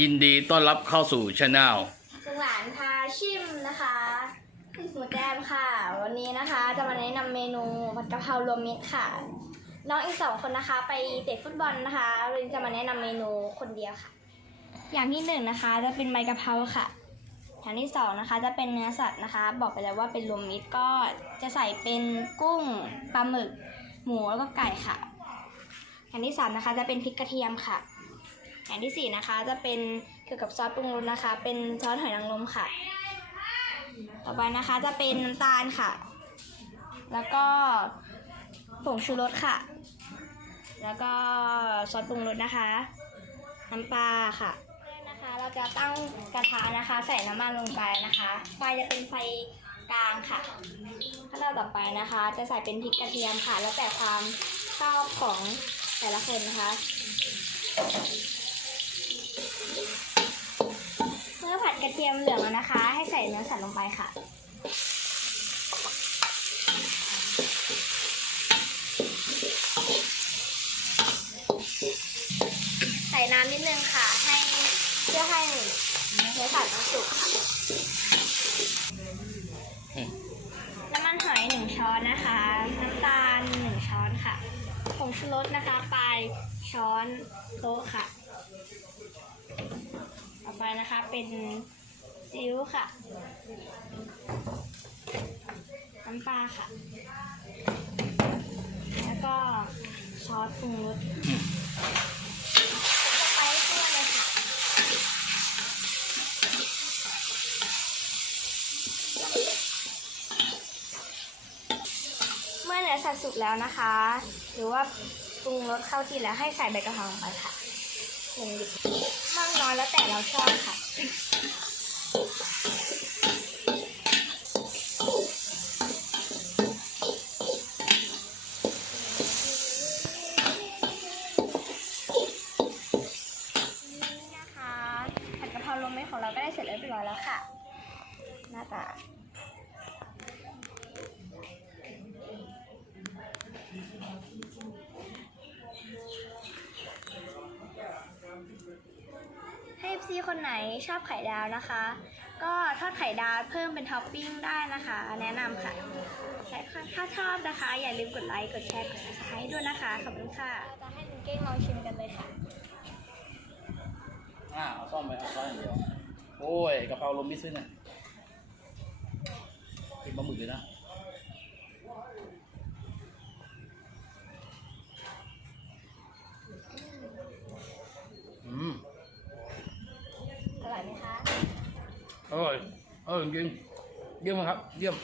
ยินดีต้อนรับเข้าสู่ช anel สงหลานพาชิมนะคะหมูแต้มค่ะ วันนี้นะคะ จะมาแนะนำเมนูผัดกะเพรารวมมิตรค่ะ น้องอีกสองคนนะคะ ไปเตะฟุตบอลนะคะวันจะมาแนะนำเมนูคนเดียวค่ะ อย่างที่หนึ่งนะคะ จะเป็นใบกะเพราค่ะ อย่างที่สองนะคะ จะเป็นเนื้อสัตว์นะคะ บอกไปแล้วว่าเป็นรวมมิตรก็จะใส่เป็นกุ้งปลาหมึก หมูแล้วก็ไก่ค่ะ อย่างที่สามนะคะ จะเป็นพริกกระเทียมค่ะ อย่างที่สี่นะคะ จะเป็นเกี่ยวกับซอสปรุงรสนะคะ เป็นซอสหอยนางรมค่ะ ต่อไปนะคะจะเป็นน้ำตาลค่ะ แล้วก็ผงชูรสค่ะ แล้วก็ซอสปรุงรสนะคะ น้ำปลาค่ะนะคะเราจะตั้งกระทะนะคะ ใส่น้ำมันลงไปนะคะ ไฟจะเป็นไฟกลางค่ะขั้นตอนต่อไปนะคะ จะใส่เป็นพริกกระเทียมค่ะ แล้วแต่ความชอบของแต่ละคนนะคะ เมื่อผัดกระเทียมเหลืองแล้วนะคะ ให้ใส่เนื้อสัตว์ลงไปค่ะ ใส่น้ำนิดนึงค่ะ ให้เพื่อให้เนื้อสัตว์มันสุกค่ะน้ำมันหอยหนึ่งช้อนนะคะ น้ำตาลหนึ่งช้อนค่ะผงชูรสนะคะปลายช้อนโต๊ะค่ะ นะคะ เป็นซีอิ๊วค่ะ น้ำปลาค่ะ แล้วก็ซอสปรุงรสจะไปตัวเลยค่ะเมื่อเนื้อสัตว์สุกแล้วนะคะ หรือว่าปรุงรสเข้าที่แล้วให้ใส่ใบกะเพราลงไปค่ะ หนึ่งหยิบมากน้อยแล้วแต่เราชอบค่ะนี่นะคะผัดกะเพรารวมมิตรของเราก็ได้เสร็จเรียบร้อยแล้วค่ะหน้าตา ให้ FC คนไหนชอบไข่ดาวนะคะ ก็ทอดไข่ดาวเพิ่มเป็นท็อปปิ้งได้นะคะ แนะนำค่ะและถ้าชอบนะคะ อย่าลืมกดไลค์กดแชร์กด subscribe ด้วยนะคะขอบคุณค่ะจะให้ลุงเก้งลองชิมกันเลยค่ะอ่าเอาซ่อมไปเอาซ่อมอย่างเดียวโอ้ยกะเพราลมมิตรด้วยนะกินปลาหมึกเลยนะ อร่อยอร่อยจริงเยี่ยมครับ เยี่ยม